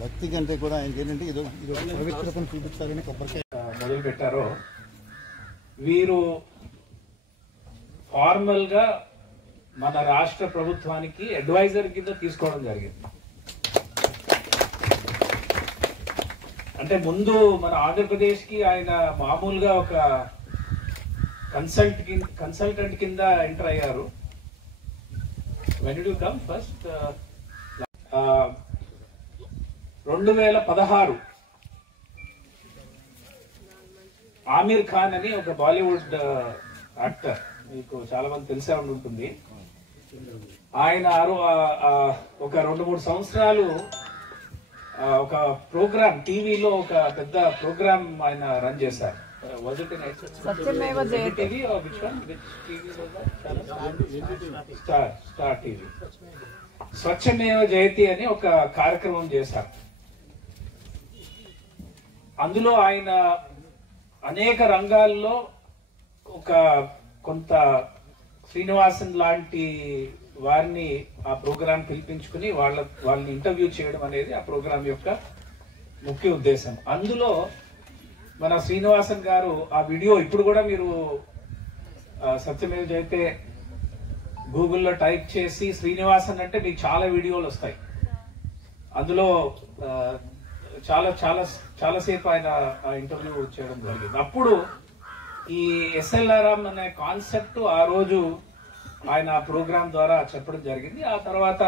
భక్తి కంటే కూడా ఆయనకి ఏంటంటే ఇది పవిత్రతను చూపించాలని కొబ్బరికాయ మొదలు పెట్టారో వీరు ఫార్మల్ గా మన రాష్ట్ర ప్రభుత్వానికి అడ్వైజర్ కింద తీసుకోవడం జరిగింది. అంటే ముందు మన ఆంధ్రప్రదేశ్ కి ఆయన మామూలుగా ఒక కన్సల్టెంట్ కింద ఎంటర్ అయ్యారు. When did you come first? 2016 Aamir Khan అని ఒక బాలీవుడ్ యాక్టర్, మీకు చాలా మంది తెలిసే ఉంటుంది. ఆయన ఒక 2-3 సంవత్సరాలు ఒక ప్రోగ్రామ్ టీవీలో ఒక పెద్ద ప్రోగ్రామ్ ఆయన రన్ చేశారు. స్టార్ టీవీ స్వచ్ఛమేవ జయతి అని ఒక కార్యక్రమం చేశారు. అందులో ఆయన అనేక రంగాల్లో కొంత శ్రీనివాసన్ లాంటి వారిని ఆ ప్రోగ్రాం పిలిపించుకుని వాళ్ళని ఇంటర్వ్యూ చేయడం అనేది ఆ ప్రోగ్రాం యొక్క ముఖ్య ఉద్దేశం. అందులో మన శ్రీనివాసన్ గారు ఆ వీడియో ఇప్పుడు కూడా మీరు సత్యమేవ జయతే గూగుల్లో టైప్ చేసి శ్రీనివాసన్ అంటే మీకు చాలా వీడియోలు వస్తాయి. అందులో చాలాసేపు ఆయన ఇంటర్వ్యూ చేయడం జరిగింది. అప్పుడు ఈ ఎస్ఎల్ఆర్ఎం అనే కాన్సెప్ట్ ఆ రోజు ఆయన ప్రోగ్రాం ద్వారా చెప్పడం జరిగింది. ఆ తర్వాత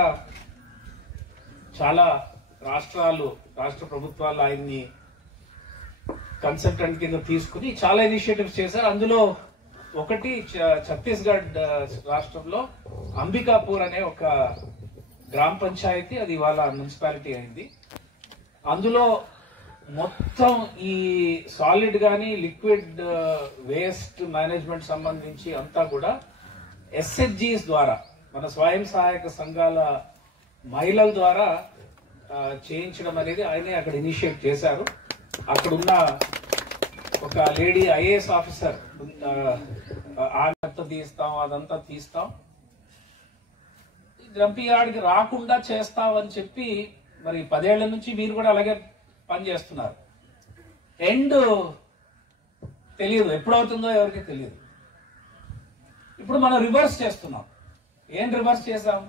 చాలా రాష్ట్ర ప్రభుత్వాలు ఆయన్ని కన్సల్టెంట్ కింద తీసుకుని చాలా ఇనిషియేటివ్స్ చేశారు. అందులో ఒకటి ఛత్తీస్గఢ్ రాష్ట్రంలో అంబికాపూర్ అనే ఒక గ్రామ పంచాయతీ, అది ఇవాళ మున్సిపాలిటీ అయింది. అందులో మొత్తం ఈ సాలిడ్ గానీ లిక్విడ్ వేస్ట్ మేనేజ్మెంట్ సంబంధించి అంతా కూడా ఎస్హెచ్జీస్ ద్వారా, మన స్వయం సహాయక సంఘాల మహిళల ద్వారా చేయించడం అనేది ఆయనే అక్కడ ఇనిషియేట్ చేశారు. అక్కడున్న ఒక లేడీ ఐఏఎస్ ఆఫీసర్ ఆమె తీస్తాం, అదంతా తీస్తాం, డంపింగ్ యార్డ్కి రాకుండా చేస్తామని చెప్పి మరి 10 ఏళ్ల నుంచి మీరు కూడా అలాగే పనిచేస్తున్నారు. ఎండ్ తెలియదు, ఎప్పుడవుతుందో ఎవరికి తెలియదు. ఇప్పుడు మనం రివర్స్ చేస్తున్నాం. ఏం రివర్స్ చేసాం?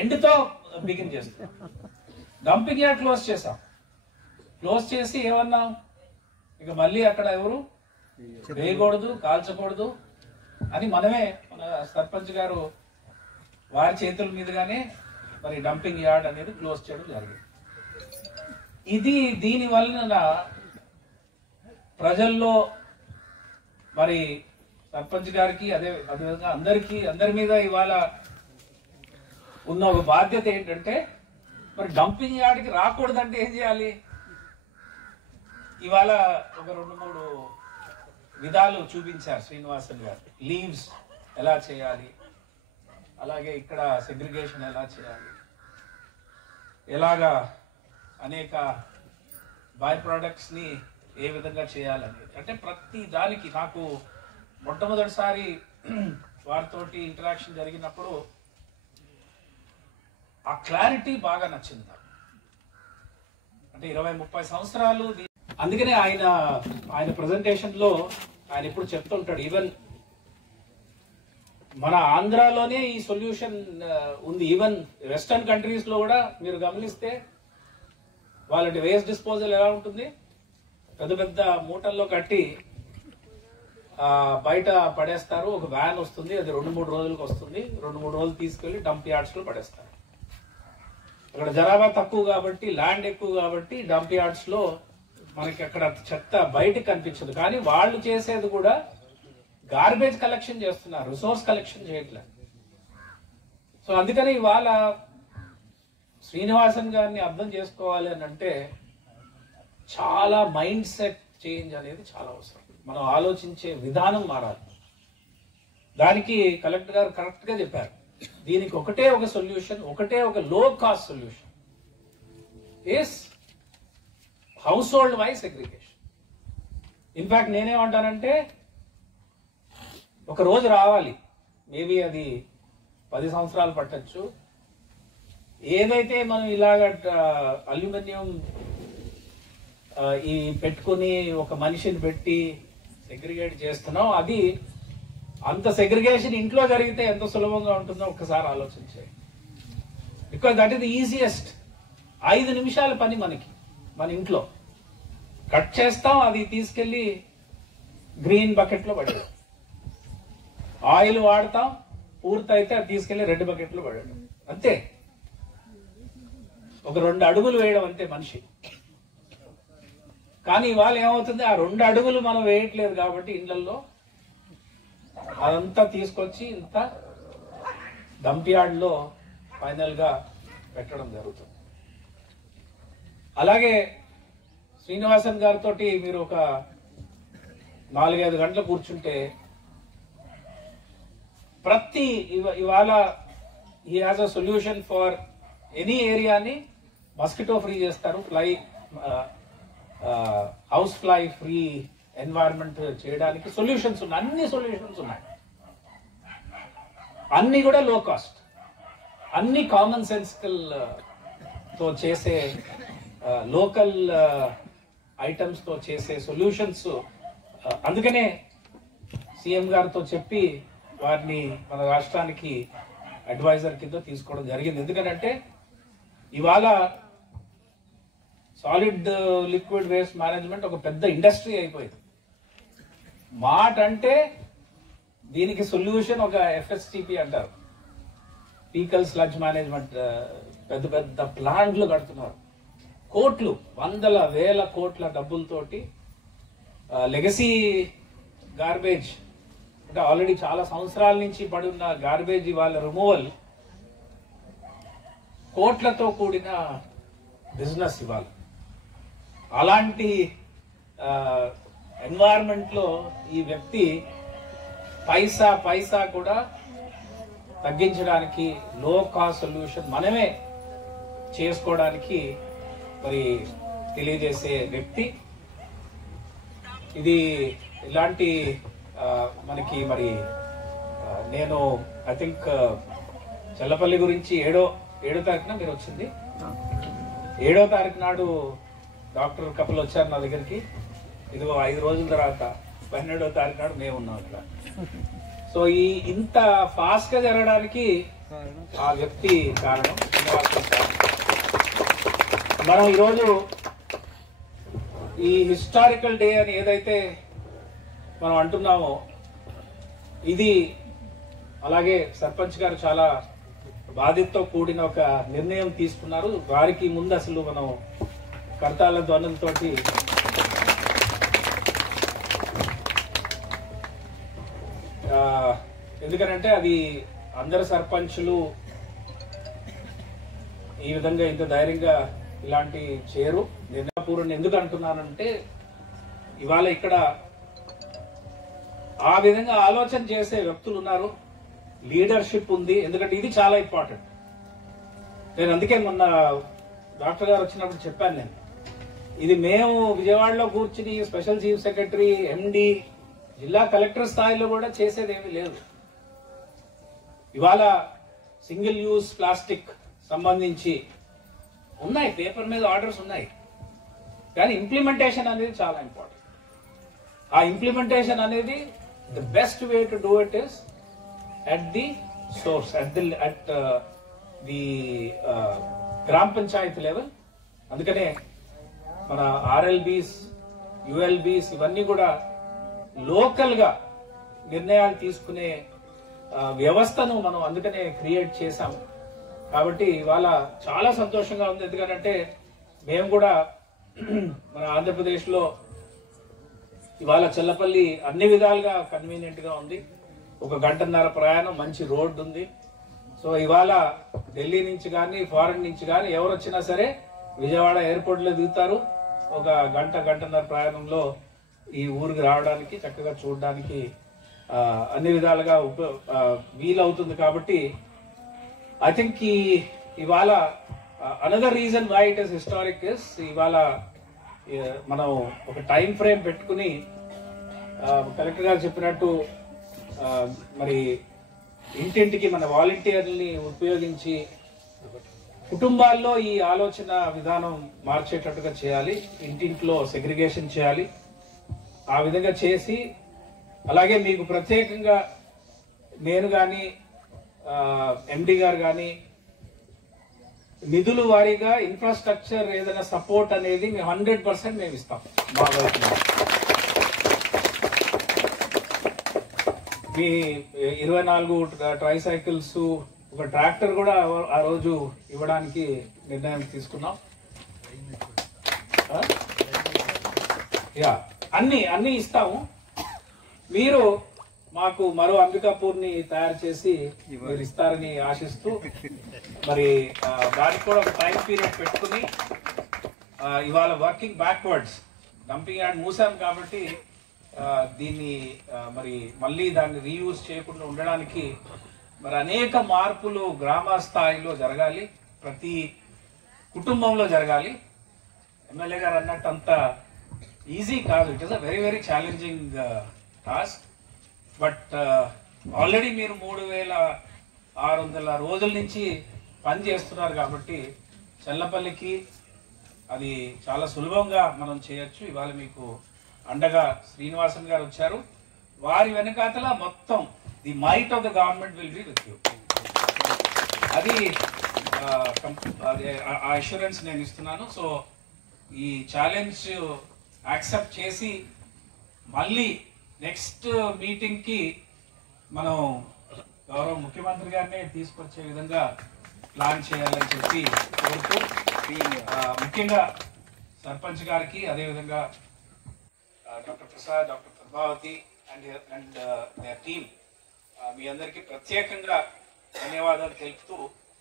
ఎండ్తో బిగిన్ చేస్తున్నాం. డంపింగ్ యార్డ్ క్లోజ్ చేసాం. క్లోజ్ చేసి ఏమన్నాం, ఇక మళ్ళీ అక్కడ ఎవరు వేయకూడదు, కాల్చకూడదు అని మన సర్పంచ్ గారు వారి చేతుల మీదుగానే మరి డంపింగ్ యార్డ్ అనేది క్లోజ్ చేయడం జరిగింది. దీని వలన ప్రజల్లో మరి సర్పంచ్ గారికి అదేవిధంగా అందరి మీద ఇవాళ ఉన్న ఒక బాధ్యత ఏంటంటే, మరి డంపింగ్ యార్డ్కి రాకూడదంటే ఏం చేయాలి? ఇవాళ ఒక 2-3 విధాలు చూపించారు శ్రీనివాసన్ గారు. లీవ్స్ ఎలా చేయాలి, అలాగే ఇక్కడ సెగ్రిగేషన్ ఎలా చేయాలి, ఎలాగా అనేక బై ప్రొడక్ట్స్ ని ఏ విధంగా చేయాలనేది. అంటే ప్రతి దానికి నాకు మొట్టమొదటిసారి వారితోటి ఇంటరాక్షన్ జరిగినప్పుడు ఆ క్లారిటీ బాగా నచ్చింది నాకు. అంటే 20-30 సంవత్సరాలు. అందుకనే ఆయన ప్రజెంటేషన్ లో ఆయన ఎప్పుడు చెప్తుంటాడు, ఈవెన్ మన ఆంధ్రాలోనే ఈ సొల్యూషన్ ఉంది. ఈవెన్ వెస్టర్న్ కంట్రీస్ లో కూడా మీరు గమనిస్తే వాళ్ళ వేస్ట్ డిస్పోజల్ ఎలా ఉంటుంది, పెద్ద పెద్ద మూటల్లో కట్టి బయట పడేస్తారు. ఒక వ్యాన్ వస్తుంది, అది 2-3 రోజులకు వస్తుంది. 2-3 రోజులు తీసుకెళ్లి డంప్ యార్డ్స్ లో పడేస్తారు. అక్కడ జనాభా తక్కువ కాబట్టి, ల్యాండ్ ఎక్కువ కాబట్టి డంప్ యార్డ్స్ లో మనకి అక్కడ చెత్త బయటకు కనిపించదు. కానీ వాళ్ళు చేసేది కూడా గార్బేజ్ కలెక్షన్ చేస్తున్నారు, రిసోర్స్ కలెక్షన్ చేయట్లేదు. సో అందుకని ఇవాళ శ్రీనివాసన్ గారిని అర్థం చేసుకోవాలి అని అంటే చాలా మైండ్ సెట్ చేంజ్ అనేది చాలా అవసరం. మనం ఆలోచించే విధానం మారాలి. దానికి కలెక్టర్ గారు కరెక్ట్ గా చెప్పారు. దీనికి ఒకటే ఒక సొల్యూషన్, ఒకటే ఒక లో cost solution. House hold wise segregation. In fact నేనేమంటానంటే ఒక రోజు రావాలి, మేబీ అది 10 సంవత్సరాలు పట్టచ్చు. ఏదైతే మనం ఇలాగ అల్యూమినియం ఈ పెట్టుకుని ఒక మనిషిని పెట్టి సెగ్రిగేట్ చేస్తున్నాం, అది అంత సెగ్రిగేషన్ ఇంట్లో జరిగితే ఎంత సులభంగా ఉంటుందో ఒక్కసారి ఆలోచించే. Because that is the easiest. 5 నిమిషాల పని మనకి. మన ఇంట్లో కట్ చేస్తాం, అది తీసుకెళ్లి గ్రీన్ బకెట్ లో పడేయడం. ఆయిల్ వాడతాం, పూర్తయితే అది తీసుకెళ్లి రెడ్ బకెట్ లో పడేయడం. అంతే. ఒక 2 అడుగులు వేయడం అంతే మనిషి. కానీ ఇవాళ ఏమవుతుంది, ఆ 2 అడుగులు మనం వేయట్లేదు కాబట్టి ఇళ్లలో అదంతా తీసుకొచ్చి ఇంత డంప్ యార్డ్ లో ఫైనల్ గా పెట్టడం జరుగుతుంది. అలాగే శ్రీనివాసన్ గారితో మీరు ఒక 4-5 గంటలు కూర్చుంటే ప్రతి ఇవాళ he has a solution for any ఏరియాని మస్కిటో ఫ్రీ చేస్తారు. హౌస్ ఫ్లై ఫ్రీ ఎన్వైరన్మెంట్ చేయడానికి సొల్యూషన్స్ ఉన్నాయి. అన్ని సొల్యూషన్స్ ఉన్నాయి. అన్ని కూడా లో కాస్ట్, అన్ని కామన్ సెన్సికల్ తో చేసే లోకల్ ఐటమ్స్ తో చేసే సొల్యూషన్స్. అందుకనే సీఎం గారితో చెప్పి వారిని మన రాష్ట్రానికి అడ్వైజర్ కింద తీసుకోవడం జరిగింది. ఎందుకంటే ఇవాళ సాలిడ్ లిక్విడ్ వేస్ట్ మేనేజ్మెంట్ ఒక పెద్ద ఇండస్ట్రీ అయిపోయింది. మాట అంటే దీనికి సొల్యూషన్ ఒక FSTP అంటారు, ఫీకల్ స్లడ్జ్ మేనేజ్మెంట్. పెద్ద పెద్ద ప్లాంట్లు కడుతున్నారు, కోట్లు, వందల వేల కోట్ల డబ్బులతోటి. లెగసీ గార్బేజ్ అంటే ఆల్రెడీ చాలా సంవత్సరాల నుంచి పడి ఉన్న గార్బేజ్ ఇవాళ రిమూవల్ కోట్లతో కూడిన బిజినెస్ ఇవాళ. అలాంటి ఎన్వైరన్మెంట్ లో ఈ వ్యక్తి పైసా కూడా తగ్గించడానికి లో కాస్ట్ సొల్యూషన్ మనమే చేసుకోవడానికి మరి తెలియజేసే వ్యక్తి. ఇది ఇలాంటి మనకి మరి నేను ఐ థింక్ చల్లపల్లి గురించి 7వ తారీఖున మీరు వచ్చింది. 7వ తారీఖు నాడు డాక్టర్ కపిల్ వచ్చారు నా దగ్గరికి. ఇదిగో 5 రోజుల తర్వాత 12వ తారీఖు నాడు మేము ఉన్నాం ఇక్కడ. సో ఈ ఇంత ఫాస్ట్ గా జరగడానికి ఆ వ్యక్తి కారణం. మనం ఈరోజు ఈ హిస్టారికల్ డే అని ఏదైతే మనం అంటున్నామో, ఇది అలాగే సర్పంచ్ గారు చాలా బాధ్యతతో కూడిన ఒక నిర్ణయం తీసుకున్నారు. వారికి ముందు అసలు మనం కర్తాల ధ్వనులతోటి ఎందుకనంటే అది అందరు సర్పంచులు ఈ విధంగా ఇంత ధైర్యంగా ఇలాంటి చేయరు. నిర్ణయపూర్వం ఎందుకు అంటున్నానంటే ఇవాళ ఇక్కడ ఆ విధంగా ఆలోచన చేసే వ్యక్తులు ఉన్నారు, లీడర్షిప్ ఉంది. ఎందుకంటే ఇది చాలా ఇంపార్టెంట్. నేను అందుకే మొన్న డాక్టర్ గారు వచ్చినప్పుడు చెప్పాను, నేను ఇది మేము విజయవాడలో కూర్చుని స్పెషల్ చీఫ్ సెక్రటరీ, MD, జిల్లా కలెక్టర్ స్థాయిలో కూడా చేసేది ఏమీ లేదు. ఇవాళ సింగిల్ యూజ్ ప్లాస్టిక్ సంబంధించి ఉన్నాయి, పేపర్ మీద ఆర్డర్స్ ఉన్నాయి, కానీ ఇంప్లిమెంటేషన్ అనేది చాలా ఇంపార్టెంట్. ఆ ఇంప్లిమెంటేషన్ అనేది the best way to do it is at the source, at the గ్రామ పంచాయతీ లెవెల్. అందుకనే మన RLBs, ULBs ఇవన్నీ కూడా లోకల్ గా నిర్ణయాలు తీసుకునే వ్యవస్థను మనం అందుకనే క్రియేట్ చేశాం. కాబట్టి ఇవాళ చాలా సంతోషంగా ఉంది. ఎందుకంటే మేము కూడా మన ఆంధ్రప్రదేశ్ లో ఇవాళ చల్లపల్లి అన్ని విధాలుగా కన్వీనియంట్ గా ఉంది. 1 గంటన్నర ప్రయాణం, మంచి రోడ్డు ఉంది. సో ఇవాళ ఢిల్లీ నుంచి కానీ ఫారెన్ నుంచి కానీ ఎవరు వచ్చినా సరే విజయవాడ ఎయిర్పోర్ట్ లో దిగుతారు. 1 గంటన్నర ప్రయాణంలో ఈ ఊరికి రావడానికి, చక్కగా చూడడానికి అన్ని విధాలుగా వీలవుతుంది. కాబట్టి ఐ థింక్ ఇవాళ another reason why it is historic is ఇవాళ మనం ఒక టైం ఫ్రేమ్ పెట్టుకుని కలెక్టర్ గారు చెప్పినట్టు మరి ఇంటింటికి మన వాలంటీర్ని ఉపయోగించి కుటుంబాల్లో ఈ ఆలోచన విధానం మార్చేటట్టుగా చేయాలి. ఇంటింట్లో సెగ్రిగేషన్ చేయాలి. ఆ విధంగా చేసి అలాగే మీకు ప్రత్యేకంగా నేను కానీ ఎండి గారు కానీ నిధులు వారీగా ఇన్ఫ్రాస్ట్రక్చర్ ఏదైనా సపోర్ట్ అనేది మేము 100% మేము ఇస్తాం. మా వైపు మీ 24 ట్రైసైకిల్స్, ఒక ట్రాక్టర్ కూడా ఆ రోజు ఇవ్వడానికి నిర్ణయం తీసుకున్నాం. అన్ని ఇస్తాము. మీరు మాకు మరో అంబికాపూర్ని తయారు చేసి మీరు ఇస్తారని ఆశిస్తూ మరి దానికి కూడా ఒక టైం పీరియడ్ పెట్టుకుని ఇవాళ వర్కింగ్ బ్యాక్వర్డ్స్ డంపింగ్ యార్డ్ మూసాం కాబట్టి దీన్ని మరి మళ్ళీ దాన్ని రీయూజ్ చేయకుండా ఉండడానికి మరి అనేక మార్పులు గ్రామ స్థాయిలో జరగాలి, ప్రతి కుటుంబంలో జరగాలి. ఎమ్మెల్యే గారు అన్నట్టు అంత ఈజీ కాదు. It is a very very challenging task. But already మీరు 3600 రోజుల నుంచి పని చేస్తున్నారు కాబట్టి చెల్లపల్లికి అది చాలా సులభంగా మనం చేయొచ్చు. ఇవాళ మీకు అండగా శ్రీనివాసన్ గారు వచ్చారు. వారి వెనకాతల మొత్తం the might of the government will be with you. అది ఆ అష్యూరెన్స్ నేను ఇస్తున్నాను. సో ఈ ఛాలెంజ్ యాక్సెప్ట్ చేసి మళ్ళీ నెక్స్ట్ మీటింగ్కి మనం గౌరవ ముఖ్యమంత్రి గారిని తీసుకొచ్చే విధంగా ప్లాన్ చేయాలని చెప్పి కోరుతూ ముఖ్యంగా సర్పంచ్ గారికి, అదేవిధంగా doctor Prasad, doctor Padmavathi and their team, మీ అందరికీ ప్రత్యేకంగా ధన్యవాదాలు తెలుపుతూ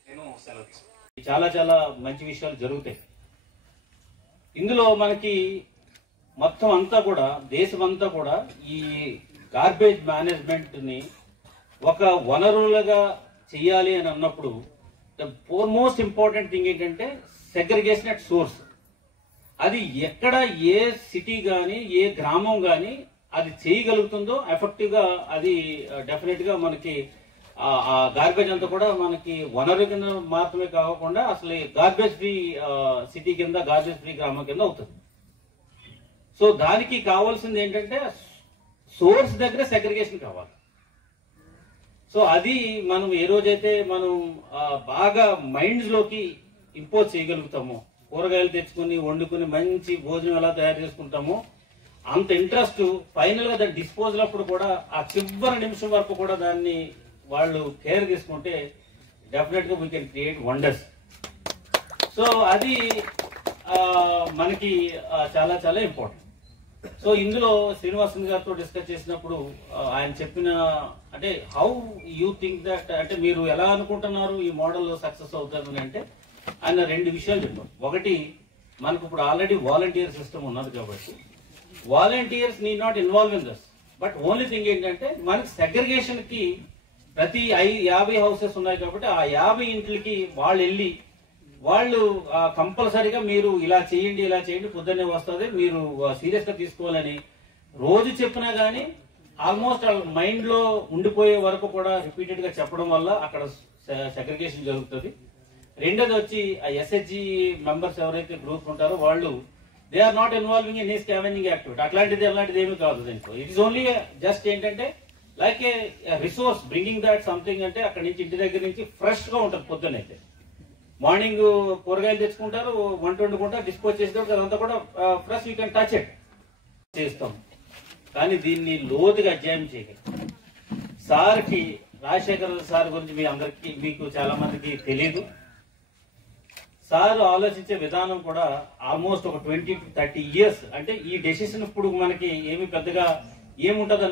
నేను సెలవు తీసుకుంటాను. చాలా చాలా మంచి విషయాలు జరుగుతాయి ఇందులో. మనకి మొత్తం అంతా కూడా దేశమంతా కూడా ఈ గార్బేజ్ మేనేజ్మెంట్ ని ఒక వనరులుగా చెయ్యాలి అని అన్నప్పుడు ద మోస్ట్ ఇంపార్టెంట్ థింగ్ ఏంటంటే సెగ్రిగేషన్ అట్ సోర్స్. అది ఎక్కడ ఏ సిటీ గాని ఏ గ్రామం గాని అది చేయగలుగుతుందో ఎఫెక్టివ్ గా అది డెఫినెట్ గా మనకి ఆ గార్బేజ్ అంతా కూడా మనకి వనరు కింద మాత్రమే కాకుండా అసలు గార్బేజ్ ఫ్రీ సిటీ కింద, గార్బేజ్ ఫ్రీ గ్రామం కింద అవుతుంది. సో దానికి కావాల్సింది ఏంటంటే సోర్స్ దగ్గర సెగ్రిగేషన్ కావాలి. సో అది మనం ఏ రోజైతే మనం బాగా మైండ్స్ లోకి ఇంపోజ్ చేయగలుగుతామో, కూరగాయలు తెచ్చుకుని వండుకుని మంచి భోజనం ఎలా తయారు చేసుకుంటామో అంత ఇంట్రెస్ట్ ఫైనల్ గా దాని డిస్పోజల్ అప్పుడు కూడా ఆ చివరి నిమిషం వరకు కూడా దాన్ని వాళ్ళు కేర్ తీసుకుంటే డెఫినెట్ గా we can create wonders. So అది మనకి చాలా చాలా ఇంపార్టెంట్. సో ఇందులో శ్రీనివాసన్ గారితో డిస్కస్ చేసినప్పుడు ఆయన చెప్పిన అంటే హౌ యూ థింక్ దట్, అంటే మీరు ఎలా అనుకుంటున్నారు ఈ మోడల్ సక్సెస్ అవుతుందని అంటే ఆయన 2 విషయాలు చెప్పారు. ఒకటి, మనకు ఇప్పుడు ఆల్రెడీ వాలంటీర్ సిస్టమ్ ఉన్నది కాబట్టి volunteers need not involve in this. But only thing ఏంటంటే మనకి సెగ్రిగేషన్ కి ప్రతి 50 హౌసెస్ ఉన్నాయి కాబట్టి ఆ 50 ఇంట్లకి వాళ్ళు వెళ్ళి వాళ్ళు కంపల్సరీగా మీరు ఇలా చేయండి పొద్దున్నే వస్తుంది, మీరు సీరియస్ గా తీసుకోవాలని రోజు చెప్పినా గానీ ఆల్మోస్ట్ వాళ్ళ మైండ్ లో ఉండిపోయే వరకు కూడా రిపీటెడ్ గా చెప్పడం వల్ల అక్కడ సెగ్రిగేషన్ జరుగుతుంది. రెండోది వచ్చి ఆ ఎస్హెచ్జి మెంబర్స్ ఎవరైతే గ్రూప్ ఉంటారో వాళ్ళు they are not involving in scavenging activity. అలాంటిది ఏమీ కాదు దీంట్లో. ఇట్ ఈస్ ఓన్లీ జస్ట్ ఏంటంటే like a resource bringing that something. అంటే అక్కడి నుంచి ఇంటి దగ్గర నుంచి ఫ్రెష్ గా ఉంటుంది. పొద్దునైతే మార్నింగ్ కూరగాయలు తెచ్చుకుంటారు, వంట వండుకుంటారు, డిస్పోజ్ చేసేటప్పుడు అదంతా కూడా fresh, you can touch it చేస్తాం. కానీ దీన్ని లోతుగా అధ్యయనం చేయగలం. సార్కి రాజశేఖర్ సార్ గురించి మీ అందరికి, మీకు చాలా మందికి తెలియదు. సార్ ఆలోచించే విధానం కూడా ఆల్మోస్ట్ ఒక 20 to 30 years. అంటే ఈ డెసిషన్ ఇప్పుడు మనకి ఏమి పెద్దగా ఏముంటది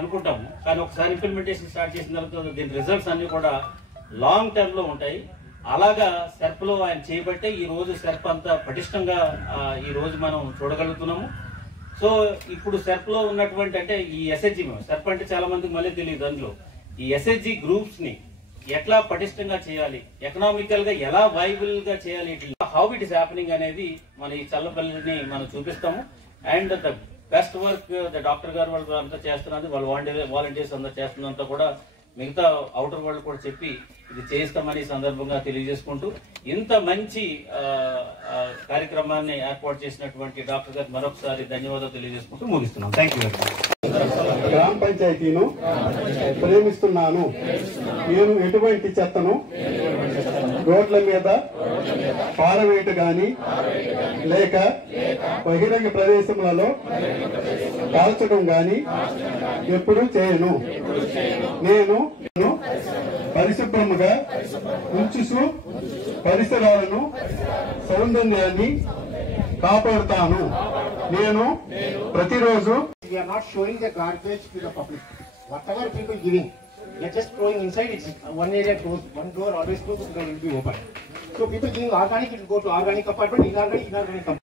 అనుకుంటాము, కానీ ఒకసారి ఇంప్లిమెంటేషన్ స్టార్ట్ చేసిన తర్వాత దీని రిజల్ట్స్ అన్ని కూడా లాంగ్ టర్మ్ లో ఉంటాయి. అలాగా సెర్ప్ లో ఆయన చేయబట్టే ఈ రోజు సెర్ప్ అంతా పటిష్టంగా ఈ రోజు మనం చూడగలుగుతున్నాము. సో ఇప్పుడు సెర్ప్ లో ఉన్నటువంటి అంటే ఈ ఎస్హెచ్జి, సెర్ప్ అంటే చాలా మందికి మళ్ళీ తెలియదు, అందులో ఈ ఎస్హెచ్జి గ్రూప్స్ ని ఎట్లా పటిష్టంగా చేయాలి, ఎకనామికల్ గా ఎలా వైబుల్ గా చేయాలి, హౌ ఇట్ ఇస్ హ్యాపెనింగ్ అనేది మన ఈ చల్లపల్లిని మనం చూపిస్తాము. And the best work the doctor గారు వాళ్ళు అంతా చేస్తున్నది, వాళ్ళు వాలంటీర్స్ అంతా చేస్తున్నంతా కూడా మిగతా అవుటర్ వరల్డ్ కూడా చెప్పి ఇది చేయిస్తామని సందర్భంగా తెలియజేసుకుంటూ, ఇంత మంచి కార్యక్రమాన్ని ఏర్పాటు చేసినటువంటి డాక్టర్ గారు మరొకసారి ధన్యవాదాలు తెలియజేసుకుంటూ ముగిస్తున్నాం. Thank you very much. గ్రామ పంచాయతీను ప్రేమిస్తున్నాను. నేను ఎటువంటి చెత్తను రోడ్ల మీద పారవేయట గాని లేక బహిరంగ ప్రదేశములలో కాల్చడం గాని ఎప్పుడూ చేయను. నేను పరిశుభ్రముగా ఉంచుసు పరిసరాలను సౌందర్యాన్ని కాపాడుతాను. నేను ప్రతిరోజు We are not showing the garbage to the public. Whatever people giving, they are just throwing inside. It's one area closed, one door always closed, the door will be open. So people giving organic, it will go to organic apartment, inorganic compartment.